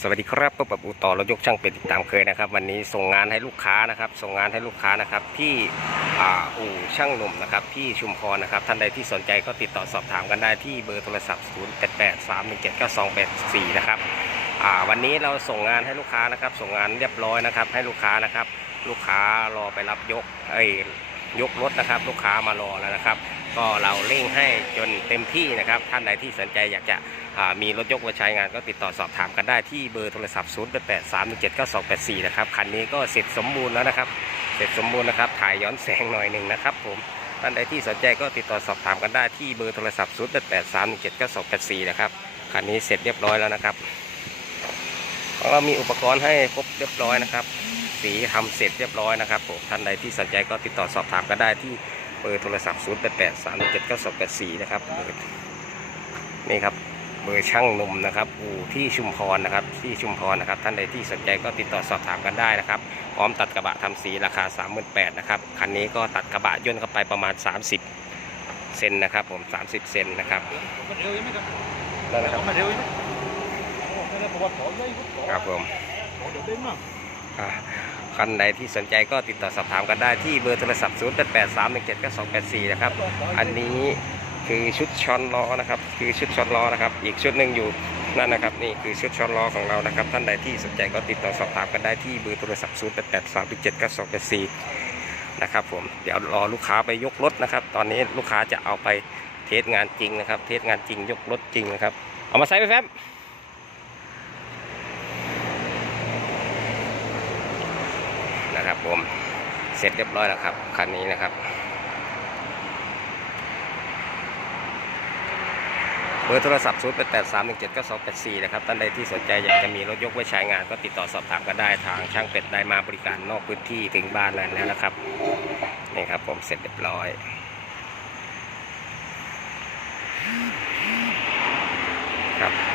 สวัสดีครับพบกับอูต่อรถยกช่างเป็ดติดตามเคยนะครับ วันนี้ส่งงานให้ลูกค้านะครับ ส่งงานให้ลูกค้านะครับ ที่อ,อู่ช่างหนุ่มนะครับ ที่ชุมพรนะครับ ท่านใดที่สนใจก็ติดต่อสอบถามกันได้ที่เบอร์โทรศัพท์ 0 8 8 3 1 7 9 2 8 4 นะครับวันนี้เราส่งงานให้ลูกค้านะครับ ส่งงานเรียบร้อยนะครับ ให้ลูกค้านะครับ ลูกค้ารอไปรับยกเอ้ ยกรถนะครับ ลูกค้ามารอแล้วนะครับ ก็เราเร่งให้จนเต็มที่นะครับ ท่านใดที่สนใจอยากจะมีรถยกมาใช้งานก็ติดต่อสอบถามกันได้ที่เบอร์โทรศัพท์ 0 8 8 3 1 7 9 2 8 4 นะครับ คันนี้ก็เสร็จสมบูรณ์แล้วนะครับ เสร็จสมบูรณ์นะครับ ถ่ายย้อนแสงหน่อยหนึ่งนะครับผม ท่านใดที่สนใจก็ติดต่อสอบถามกันได้ที่เบอร์โทรศัพท์ 0 8 8 3 1 7 9 2 8 4 นะครับ คันนี้เสร็จเรียบร้อยแล้วนะครับ ของเรามีอุปกรณ์ให้ครบเรียบร้อยนะครับ สีทำเสร็จเรียบร้อยนะครับผมท่านใดที่สนใจก็ติดต่อสอบถามกันได้ที่เบอร์โทรศัพท์ 0 8 8 3 1 7 9 2 8 4 นะครับเบอร์นี่ครับเบอร์ช่างหนุ่มนะครับอู่ที่ชุมพรนะครับที่ชุมพรนะครับ ท่านใดที่สนใจก็ติดต่อสอบถามกันได้นะครับ พร้อมตัดกระบะทำสีราคา 38,000นะครับคันนี้ก็ตัดกระบะย่นเข้าไปประมาณ 30เซนนะครับผม 30เซนนะครับมันเร็วยังไหมครับนั่นนะครับมันเร็วยังไหมโอ้ไม่ได้ประวัติขอเลยขอครับผม ท่าคันใดที่สนใจก็ติดต่อสอบถามกันได้ที่เบอร์โทรศัพท์ 0 8 8 3 1 7 9 2 8 4 นะครับ อันนี้คือชุดช้อนล้อนะครับ คือชุดช้อนล้อนะครับ อีกชุดหนึ่งอยู่นั่นนะครับ นี่คือชุดช้อนล้อของเรานะครับ ท่านใดที่สนใจก็ติดต่อสอบถามกันได้ที่เบอร์โทรศัพท์ 0 8 8 3 7 9 2 8 4 นะครับผม เดี๋ยวรอลูกค้าไปยกรถนะครับ ตอนนี้ลูกค้าจะเอาไปเทสงานจริงนะครับ เทสงานจริงยกรถจริงนะครับ เอามาใส่ไปแฟบ ครับผมเสร็จเรียบร้อยแล้วครับคันนี้นะครับเบอร์โทรศัพท์ 0 8 8 3 1 7 9 2 8 4 นะครับ ท่านใดที่สนใจอยากจะมีรถยกไว้ใช้งานก็ติดต่อสอบถามก็ได้ทางช่างเป็ดได้มาบริการนอกพื้นที่ถึงบ้านแล้วนะครับ นี่ครับผมเสร็จเรียบร้อยครับ